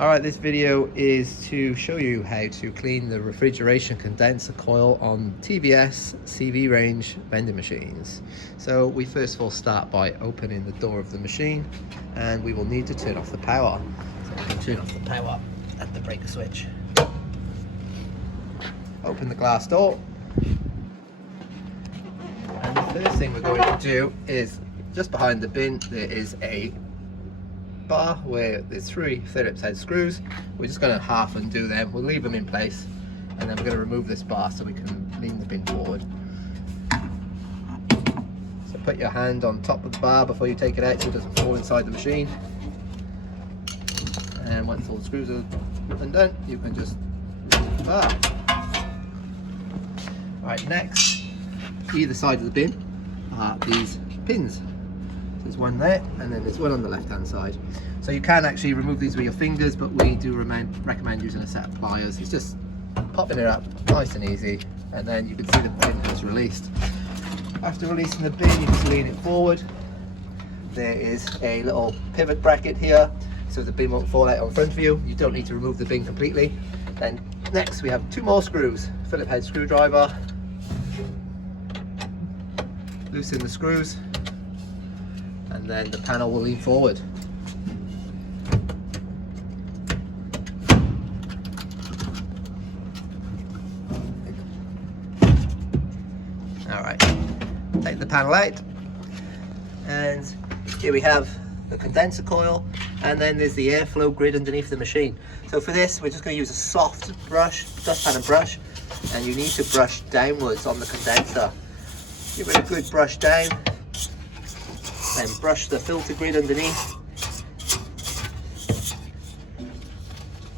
Alright, this video is to show you how to clean the refrigeration condenser coil on TVS CV Range vending machines. So we first of all start by opening the door of the machine, and we will need to turn off the power. So we can turn off the power at the breaker switch. Open the glass door, and the first thing we're going to do is, just behind the bin there is a bar where there's 3 Phillips head screws. We're just going to half undo them. We'll leave them in place, and then we're going to remove this bar so we can lean the bin forward. So put your hand on top of the bar before you take it out so it doesn't fall inside the machine. And once all the screws are undone, you can just remove the bar. Right, next, either side of the bin are these pins. There's one there, and then there's one on the left hand side. So you can actually remove these with your fingers, but we do recommend using a set of pliers. It's just popping it up nice and easy, and then you can see the bin is released. After releasing the bin, you just lean it forward. There is a little pivot bracket here, so the bin won't fall out in front of you. You don't need to remove the bin completely. Then next we have 2 more screws. Phillips head screwdriver. Loosen the screws, and then the panel will lean forward. Alright, take the panel out, and here we have the condenser coil, and then there's the airflow grid underneath the machine. So for this, we're just going to use a soft brush, dustpan and brush, and you need to brush downwards on the condenser. Give it a good brush down, then brush the filter grid underneath.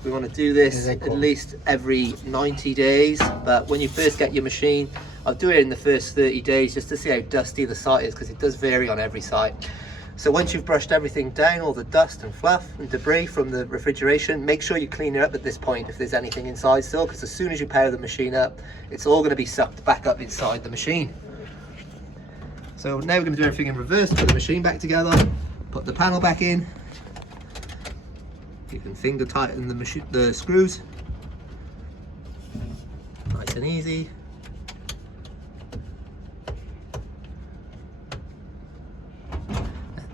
We want to do this at least every 90 days, but when you first get your machine, I'll do it in the first 30 days just to see how dusty the site is, because it does vary on every site. So once you've brushed everything down, all the dust and fluff and debris from the refrigeration, make sure you clean it up at this point if there's anything inside still, because as soon as you power the machine up, it's all going to be sucked back up inside the machine. So now we're going to do everything in reverse. Put the machine back together, put the panel back in. You can finger tighten the screws. Nice and easy.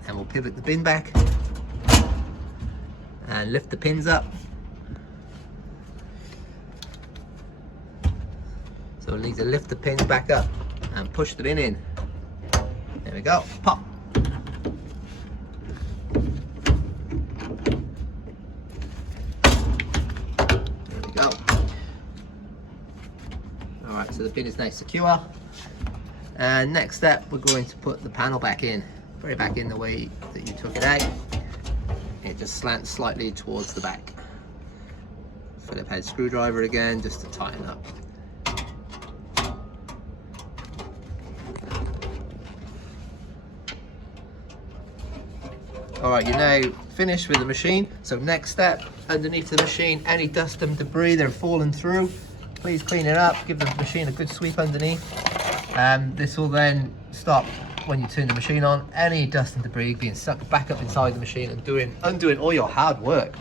And we'll pivot the bin back and lift the pins up. So we'll need to lift the pins back up and push the bin in. There we go, pop. There we go. Alright, so the bin is now secure. And next step, we're going to put the panel back in. Put it back in the way that you took it out. It just slants slightly towards the back. Phillips head screwdriver again, just to tighten up. Alright, you're now finished with the machine. So next step, underneath the machine, any dust and debris that are falling through, please clean it up, give the machine a good sweep underneath. This will then stop when you turn the machine on, any dust and debris being sucked back up inside the machine and undoing all your hard work.